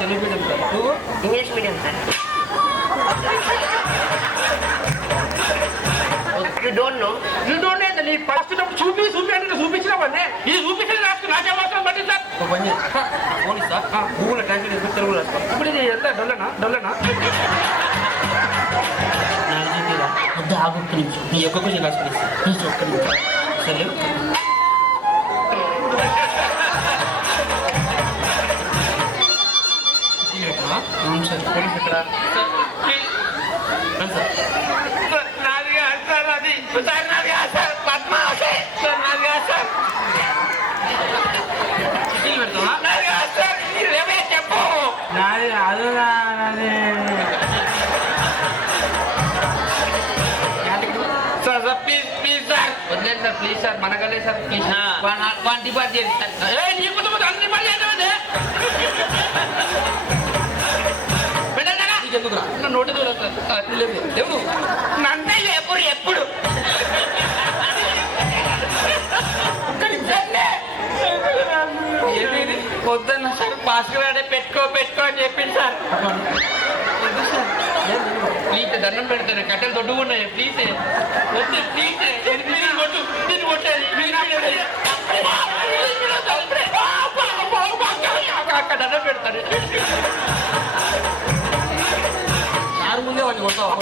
Telugu medium sir. నువ్వు English medium sir. You don't know ఏంటంటే నీ పరిస్థితి చూపి అంటే చూపించినావన్నీ ఇది చూపించిన రాసుకు నాకే మాత్రం పట్టి సార్. ఒక పని ఫోన్ ఇస్తా, గూగుల్ ట్రాన్స్లేట్ చేసుకుని తెలుగు రాసుకో. ఇప్పుడు ఇది ఎంత డొల్లనా వద్దు ఆగు ఒక్క నిమిషం. నీ ఒక్క క్వశ్చన్ రాసుకుని ఒక్క నిమిషం. సరే అవును సార్. పోలీస్ ఇక్కడ నాది కాదు నాది. సార్ ప్లీజ్ సార్ వదిలేదు సార్. ప్లీజ్ సార్ మనగలే సార్. ప్లీజ్ వన్ డిపార్ట్ చేయండి. నోటి లేవు నన్నే లేపురు ఎప్పుడు పొద్దున్న సార్ భాస్కర్ గారే పెట్టుకో అని చెప్పింది సార్. ప్లీజ్ దండం పెడతాను. కట్టెలు దొడ్డుగా ఉన్నాయి. ప్లీజ్ వద్దు. ప్లీజ్ అక్కడ దండం పెడతాను. సార్ ముందే వాడిని కొడతావా.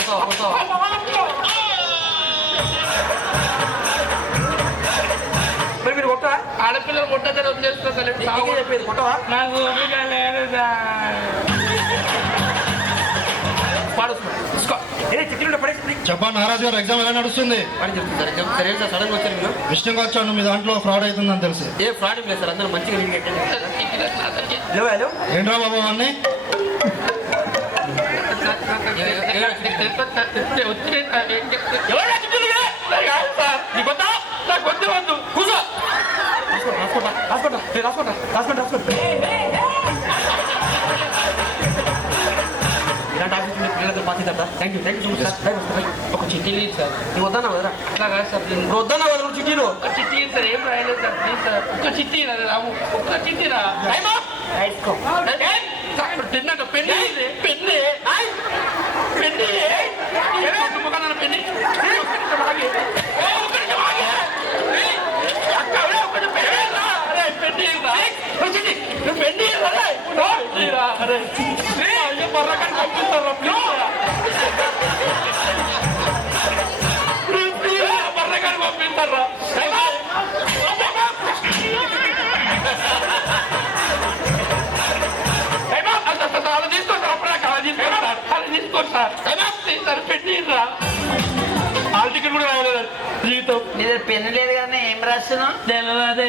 మరి మీరు కొట్టా ఆడపిల్లలు కొట్టదని వదిలేస్తున్నారు. చెప్పేది కొట్టవా? నాకు లేదు సార్. చెప్పండి నారాజు గారు, ఎగ్జామ్ ఎలా నడుస్తుంది? సరే సార్ సడన్ గా వచ్చారు మీరు. విషయంగా వచ్చాను, మీ దాంట్లో ఫ్రాడ్ అవుతుందని తెలిసి. ఏ ఫ్రాడ్ లేదు సార్. అందరూ మంచిగా ఏంట్రా బాబు అన్నీ? వద్దు కూర్చో. ఇలాంటి ఆఫీస్ పిల్లలతో పాతిద్దా. Thank you so much sir. ఒక చిట్టి లేదు సార్. నువ్వు వద్దన్నా కదరా? అట్లా కాదు సార్. నువ్వు వద్దన్నా కదా నువ్వు చిట్టీలో. చిట్టి సార్ ఏం రాయలేదు సార్. ప్లీజ్ సార్ ఒక చిట్టి రాము. ఒక చిట్టి రా. తిన్నట్టు పెళ్ళి పెళ్ళి పెళ్ళి పెళ్ళి పంపిస్తారా? హాల్ టికెట్ కూడా రాయలేదు జీవితం. నీ దగ్గర పెన్ను లేదు కానీ ఏం రాస్తున్నావు? తెలియదు.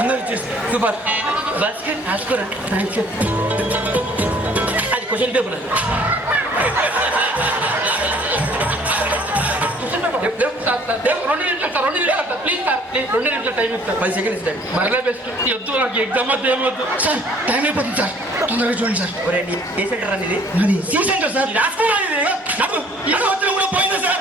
అందరు ఇచ్చేసి సూపర్. బస్ రాసుకోరా. అది క్వశ్చన్ పేపర్. రెండు నిమిషాలు టైం ఇస్తారు. 10 సెకండ్స్ టైం. మరలే బెస్ట్. వద్దు నాకు ఎగ్జామ్ వద్దు ఏమొద్దు సార్. టైం అయిపోతుంది సార్, తొందరగా చూడండి సార్. ఏ సెంటర్ అనేది? నాది సి సెంటర్ సార్. రాసుకోవాలి. నాకు వచ్చిన కూడా పోయిందా సార్?